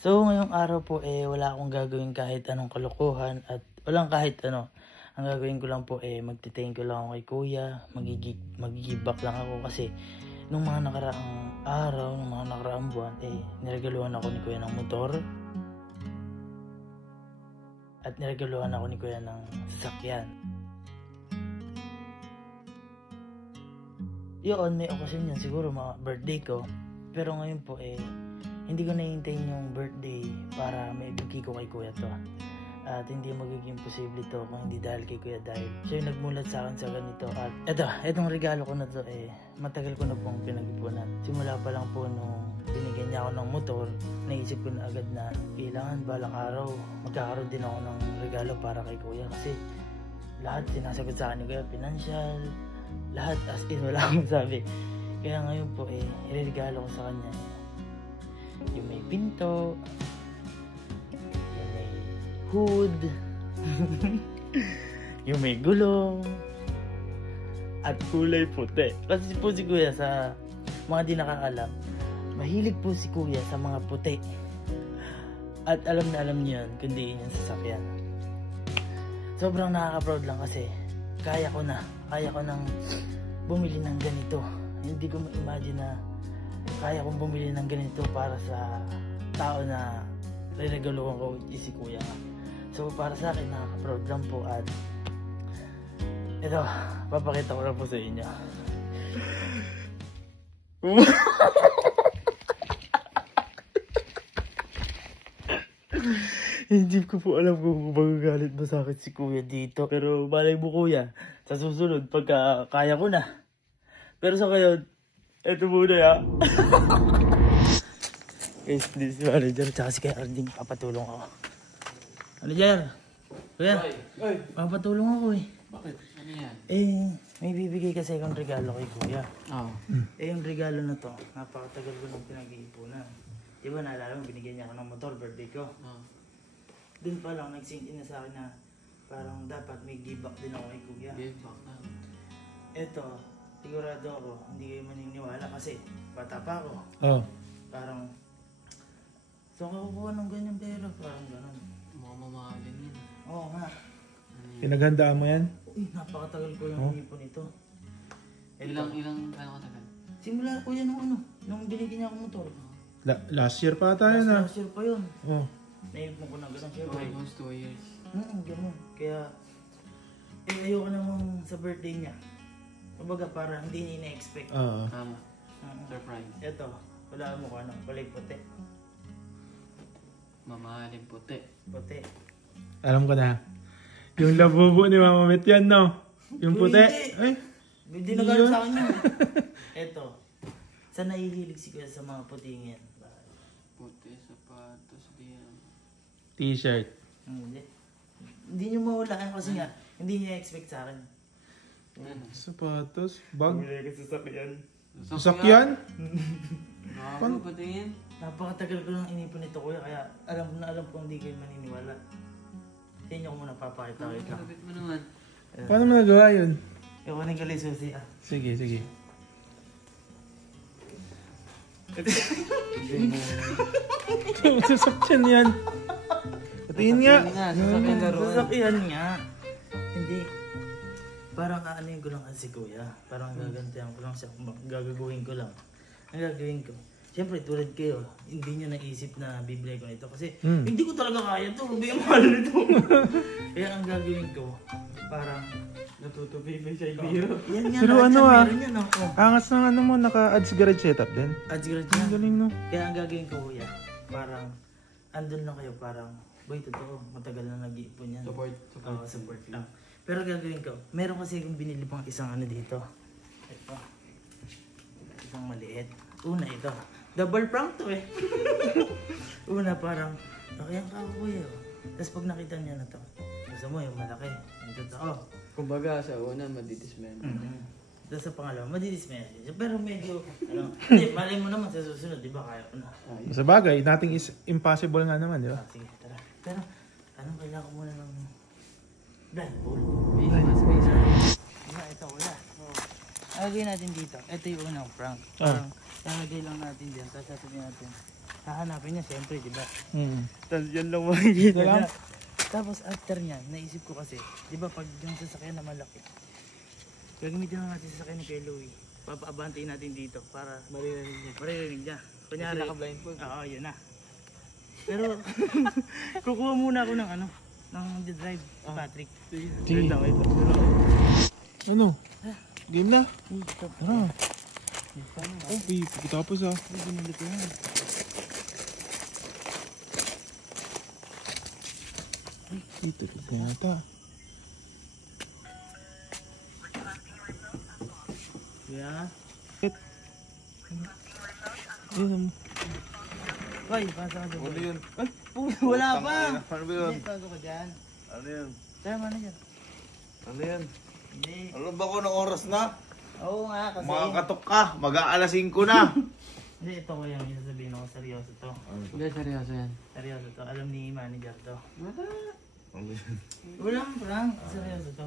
So, ngayong araw po wala akong gagawin kahit anong kalokohan at walang kahit ano. Ang gagawin ko lang po magte-thank you lang ako kay kuya, mag-give back lang ako kasi nung mga nakaraang araw, nung mga nakaraang buwan, niregaluhan ako ni kuya ng motor. At niregaluhan ako ni kuya ng sasakyan. Yun, may okasyon yun, siguro mga birthday ko. Pero ngayon po hindi ko nahintayin yung birthday para maibigay ko kay kuya to. At hindi magiging posible to kung hindi dahil kay kuya, dahil siya yung nagmulat sa akin sa ganito. At etong regalo ko na to matagal ko na pong pinag-ipunan. Simula pa lang po nung binigyan niya ako ng motor, naisip ko na agad na kailangan balang araw magkakaroon din ako ng regalo para kay kuya. Kasi lahat sinasagot sa akin ni kuya, financial, lahat as in wala akong sabi. Kaya ngayon po ireregalo ko sa kanya yung may pinto, yung may hood, yung may gulong, at kulay puti. Kasi po si kuya, sa mga di nakakalam, mahilig po si kuya sa mga puti. At alam na alam niyo yun, kundi yun yung sasakyan. Sobrang nakaka-proud lang kasi kaya ko nang bumili ng ganito. Hindi ko ma-imagine na kaya kong bumili ng ganito para sa tao na reregaluhan ko, si kuya. So para sa akin, nakaka-proud lang po. At ito, papakita ko lang po sa inyo. Hindi ko po alam kung magagalit ba sa akin si kuya dito. Pero balay mo kuya, sa susunod pagka kaya ko na. Pero sa ngayon, eto muna ya. Guys, this is manager, tsaka si Kuya Arding, papatulong ako. Manager, kuya, papatulong ako Bakit? Ano yan? May bibigay kasi akong regalo kay kuya. Oo. Yung regalo na to, napakatagal ko nang pinag-iipunan. Diba naalala mo, binigyan niya ako ng motor, birthday ko. Oo. Dun pa lang, nag-sink in na sa akin na parang dapat may give back din ako kay kuya. Give back na. Eto, sigurado ako, hindi kayo maniniwala kasi bata pa ako. Oh. Parang, so kakukuha ng ganyan pera, parang gano'n. Mamahalin yun. Oo nga. Pinaghandaan mo yan? Uy, napakatagal ko yung inipon ito. Ilang ano katagal? Simula ko yan nung binigyan niya akong motor. Last year pa tayo na. Last year pa yun. Oh. Naipon ko na ganun siya. Almost 2 years. Ganun. Kaya, ayoko namang sa birthday niya. Kumbaga para hindi niya ina-expect. Oo. Tama. Surprise. Eto, wala mo ko kulay puti. Mamahalin puti. Puti. Alam ko na. Yung labubo ni Mama Met yan, no? Yung Uy, puti. hindi. Ay. Hindi na gano'n sa akin yun. Eto, saan nahihilig si kuya sa mga putingin? Puti, sapatos, diyan. T-shirt. Hindi. Hindi nyo mawalaan kasi nga, hindi niya expect sa akin. Sapatos. Bag. Bumili ka sasakyan. Sasakyan? Bago patingin. Napakatagal ko lang inipon ito kuya, kaya alam ko hindi kayo maniniwala. Sa inyo ko muna papakita ko ito. Kapit mo naman. Paano mo nagawa yun? Iwanin ka lang susi Sige, sige. Sasakyan yan. Patingin nga. Sasakyan laruan. Sasakyan nga. Hindi. Parang aanin ko lang si kuya. Parang gagantihan ko lang siya. Gagawin ko lang. Ang gagawin ko. Siyempre tulad kayo, hindi nyo naisip na bibili ko nito. Kasi hindi ko talaga kaya ito. Hindi ang mahal nito. Kaya ang gagawin ko, parang Natutupipay sa ibiro. yan nga. Pero lahat ano yan, ah, meron yan, ako. angas ng ano mo, naka-ads garage setup din. Adjigrat Ang yan. galing, no? Kaya ang gagawin ko kuya, parang andun lang kayo, parang boy, totoo, matagal na nag-iipon yan. Support. Oo, support lang. Pero gagawin ko, meron kasi akong binili pang isang ano dito. Ito. Isang maliit. Una ito. Double prank to eh. Una parang, nakayang ka ako kuya. Tapos pag nakita niya na to, gusto mo yung malaki. Yung totoo. Kumbaga sa una, madidismember. Tapos sa pangalawa, madidismaya siya. Pero medyo, hindi, malay mo naman sa susunod, di ba kaya ko na. Sa bagay, nothing is impossible nga naman, di ba? Sige, tara. Pero, kailangan ko muna ng blindfold. Ito, wala. Lagay natin dito. Ito yung unang prank. Parang, lalagay lang natin dyan. Tapos sasabihin natin, hahanapin niya siyempre, di ba? Tapos yan lang makikita niya. Tapos after niyan, naisip ko kasi, di ba pag yung sasakyan na malaki, gagamitin na natin sasakyan ni kay Louie. Papaabantayin natin dito para maririnig niya. Kunyari, Naka-blindfold. oo, yun na. Pero, kukuha muna ako ng ng drive, Patrick. Sige. Ano? Game na? Tara. Oh, pagkatapos ah. Binili ko yan. Dito na yata. Yeah. Ayun. Hoy, pasa ka doon. Ano yun? Ay, wala pa. Ano ba yun? Hindi, tago ko dyan. Ano yun? Tara, manager. Ano yan? Hindi. Alam ba ko ng oras na? Oo nga, kasi... Makakatok ka. Mag-aalas 5 na. Hindi, ito ko yung isasabihin ako. Seryoso to. Hindi, seryoso yan. Seryoso to. Alam ni manager to. Ano yun? Walang prank. Seryoso to.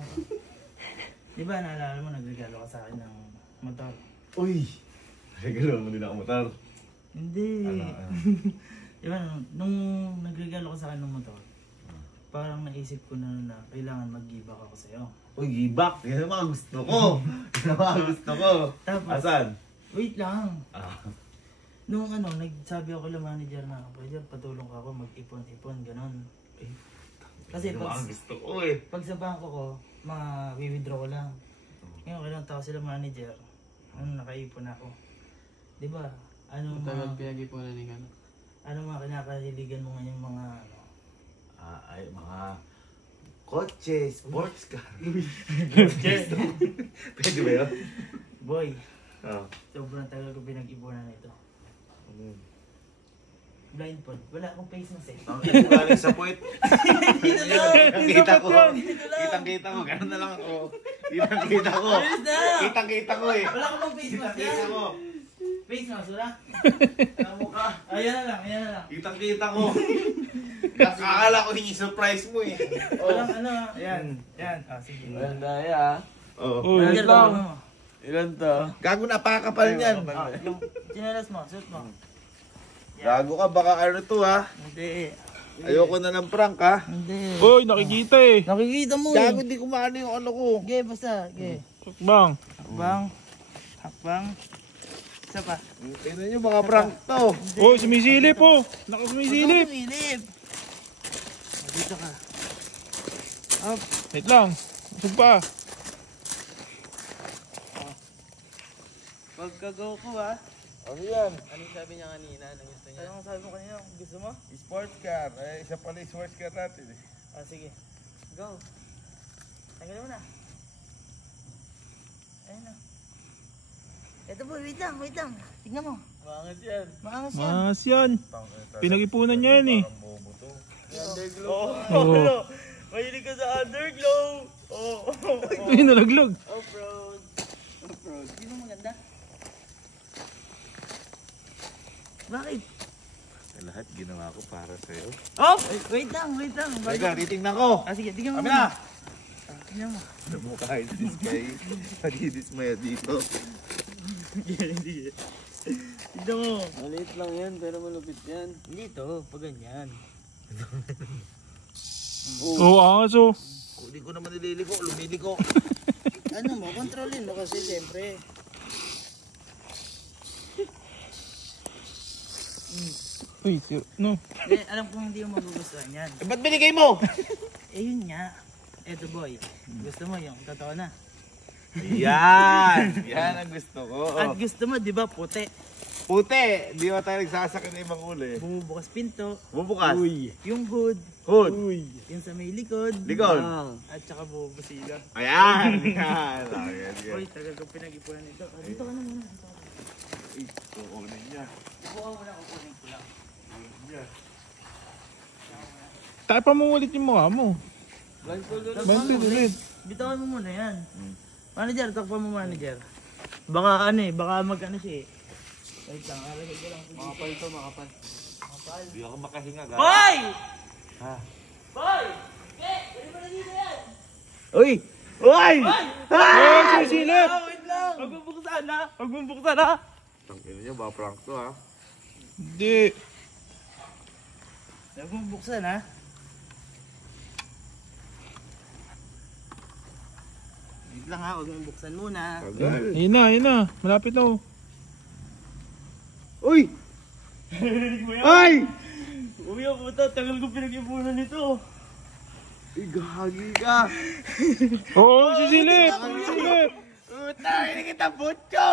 Di ba, naalala mo, nagregalo ka sa akin ng motor? Uy! Regalo mo din ako motor. Hindi. Ano? Di ba, nung nagregalo ka sa akin ng motor, parang naisip ko na kailangan mag-give back ako sa'yo. Uy, gibak! Yan ang mga gusto ko. Yan ang mga gusto ko. Tapos, Asan? wait lang. Ah. Nung nagsabi ako kay manager na, pwede patulong ka ako mag-ipon-ipon, ganon. Kasi Yan ang pag, mga gusto ko eh. pag sa bangko ko, withdraw ko lang. Ngayon, kailang tao sila manager, nakaipon ako. Di ba? Matagal pinag-ipunan ni Kano. Ano mga kinakahiligan mo ngayong mga Ay, mga kotse, sports car. Pwede ba yun? boy, Oo. sobrang tagal ko pinag-ipunan ito. Blindfold. Wala akong face mask eh. Ang ito galing sa puwet. Dito lang! Kita ko. Dito lang! Kitang-kita ko. Ganun na lang ako. Kitang-kita ko. Ayos na! Kitang-kita ko eh. Wala akong face mask Kitang-kita yan! ko. Face mask, wala? Tamo ka. Ayan na lang, ayan na lang. Kitang-kita ko. Nakakala ko surprise mo eh. Walang ayan. Ayan. Sige. Maganda ya. Oo. Oh, Manager, lang. ano mo? Ilan to? Gago na pakakapal niyan. Yung chinelas mo, suit mo. Gago ka, baka ano to ha. Hindi. Ayoko na ng prank ha. Hindi. Uy, nakikita eh. Nakikita mo Gago, di ko maano yung ano ko. Sige, basta. Sige. Bang. Hakbang. Hakbang. Isa pa. Tingnan nyo mga prank to. Oh, sumisilip oh. Nakasumisilip. Sumisilip. Dito ka. Up. Wait lang. Usog pa. Pagkagaw ko ha. Ano yan? Anong sabi niya kanina? Anong gusto niya? Anong sabi mo kanina? Gusto mo? Sports car. Eh, isa pala yung sports car natin eh. Sige. Go. Tanggalin mo na. Ayun na. Ito po, wait lang, wait lang. Tignan mo. Maangat yan. Maangas yan. Mas yan. Pinag-ipunan niya yan eh. Oo. Oo. Mahilig ka sa underglow. Oo. Uy, nalaglag. Off-road. Off-road. Di ba maganda? Bakit? Lahat ginawa ko para sa'yo. Oh! Wait lang, wait lang. Teka, titingnan ko. Sige, tingnan mo. Kami na! Tingnan mo. Alam mo kahit dismay. Nagdidismaya dito. Sige. Tignan mo. Maliit lang yan, pero malupit yan. Dito, pag ganyan. Oo, angas oh. Hindi ko naman nililiko, lumiliko. Ano mo, kontrolin mo kasi siyempre. Uy, no. Alam kong hindi mo magugustuhan yan. Eh, ba't binigay mo? Eh yun nga. Eto boy, gusto mo yung totoo na. Yan! Yan ang gusto ko. At gusto mo, di ba, puti. Puti! Di ba tayo nagsasakit na ibang uli? Bumubukas pinto, Bubukas. yung hood, Hood. yung sa may likod, Likod. at saka bubusila. Ayan! Yan! Okay, sige. Uy, tagal ko pinag-ipunan ito. Dito ka na muna. Dito ka na. Uy, kukunin niya. Buka mo lang, kukunin ko lang. Tayo pa mo ulit yung mukha mo. Blindfold ulit. Bandit ulit. Bitawan mo muna yan. Manager, takpan mo manager. Baka baka mag-ano siya eh. Wait lang, alagay ko lang. Makapal to, makapal. Hindi ako makahinga, guys. Boy! Ha? Boy! Okay, pwede mo na dito yan. Uy! Uy! Oh, sumisilip. Wait lang! Huwag mo buksan ha! Huwag mo buksan ha! Tangin niyo ba prank to ha? Hindi. Huwag mong buksan ha. Wait lang ha, huwag mong buksan muna. Tagal. Ayun na. Malapit na oh. Uy! Narinig mo yan? Ay! Uy, puta, tagal ko pinag-ipunan nito. Ay, gagi ka! Oo, sisilip! Sisilip! Puta, hindi kita butyo!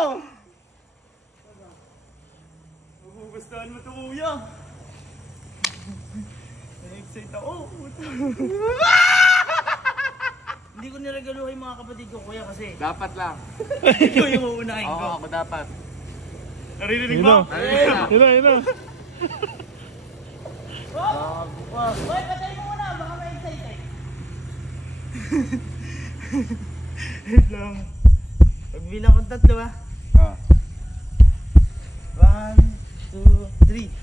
Magugustuhan mo ito, kuya. Na-excite ako. Hindi ko niregalo kay mga kapatid ko, kuya, kasi Dapat lang. ikaw yung uunahin Oo, ko. ako dapat. Naririnig Yun mo? na. Yun na. Hoy, patay mo muna, baka ma-excited. Wait lang. Pagbilang kong tatlo ha. Ah. 1, 2, 3.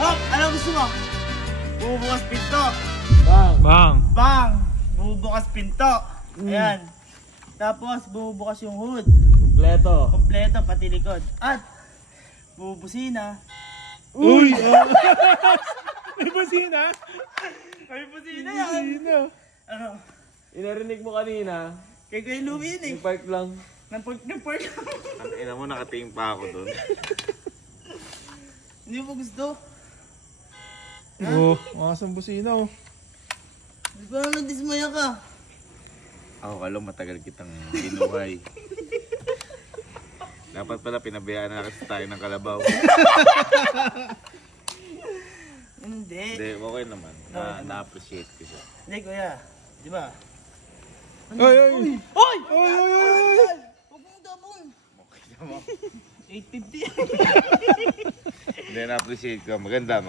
Hop! Ano gusto mo? Bubukas pinto. Bang! Bang! Bubukas pinto. Ayan. Tapos bubukas yung hood. Kompleto. Kompleto pati likod. At bubusina. Uy! May busina? May busina yan. Busina. Ano? Inarinig mo kanina. Kay Kuya Louie yun eh. Yung park lang. Ng park. Ang ina mo, nakatingin pa ako doon. Hindi mo gusto? Oo, makasang busina oh. Di ba nagdismaya ka? Ako kalo, matagal kitang binuhay. Dapat pala pinabayaan na kasi tayo ng kalabaw. Hindi. Hindi, okay naman. Na-appreciate ko siya. Hindi kuya. Di ba? Ay! Hoy! Ay! Huwag mong dabon. Okay naman. 850. Hindi, na-appreciate ko. Maganda.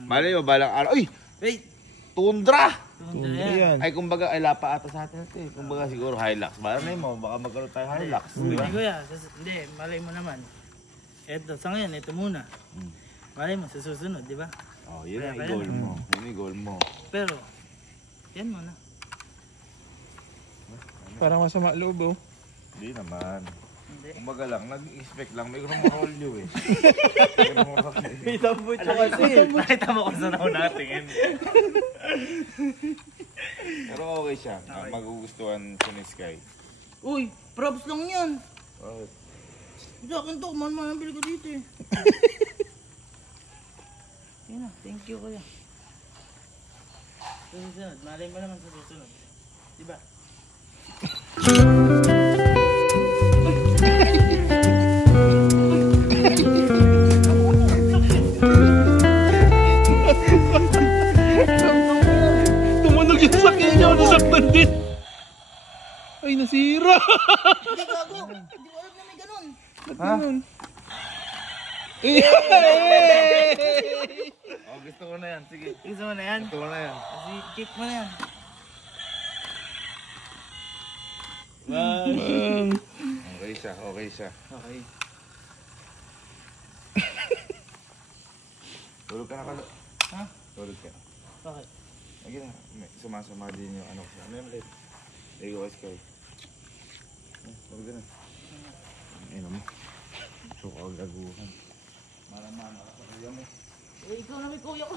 Malay mo, balang araw. Uy! Wait. Tundra! Tundra yan. yan. Ay, kumbaga, ay lapa ata sa atin ito eh. Kumbaga, siguro Hilux. Malay mo, baka magkaroon tayo Hilux. Di ba? Hindi kuya. Hindi. Malay mo naman. Eto. Sa ngayon, ito muna. Malay mo sa susunod. Di ba? Oh, yun ang Kaya goal yan. mo. Yun ang goal mo. Pero. Yan muna. Parang masama loob oh. Hindi naman. Hindi. Kumbaga lang, nag-expect lang. May rumorolyo eh. May tambutso kasi. Nakita mo kung saan ako natingin. Pero okay siya. Magugustuhan siya ni Sky. Uy! Props lang yan. Bakit? Sa akin to. Man bili ko dito eh. Yan na. Thank you kuya. Susunod. Malay mo naman sa susunod. Diba? Tumunog yung sakyan niya, nasaktan din. Ay, nasira. Hindi gago. Hindi ko alam na may ganun. Ganun. Oh, gusto ko na yan. Sige. Gusto mo na yan? Gusto ko na yan. Kasi kick mo na yan. Okay siya. Okay. Tulog ka na kalo. Ha? Tulog ka. Bakit? Lagi na. Sumasama din yung ano. Ano yung ulit? Lego ka, Sky. Tulog ka na. Ayun naman. So, kagaguhan. Maramama ka sa kuya mo. Eh, ikaw na may kuya ko.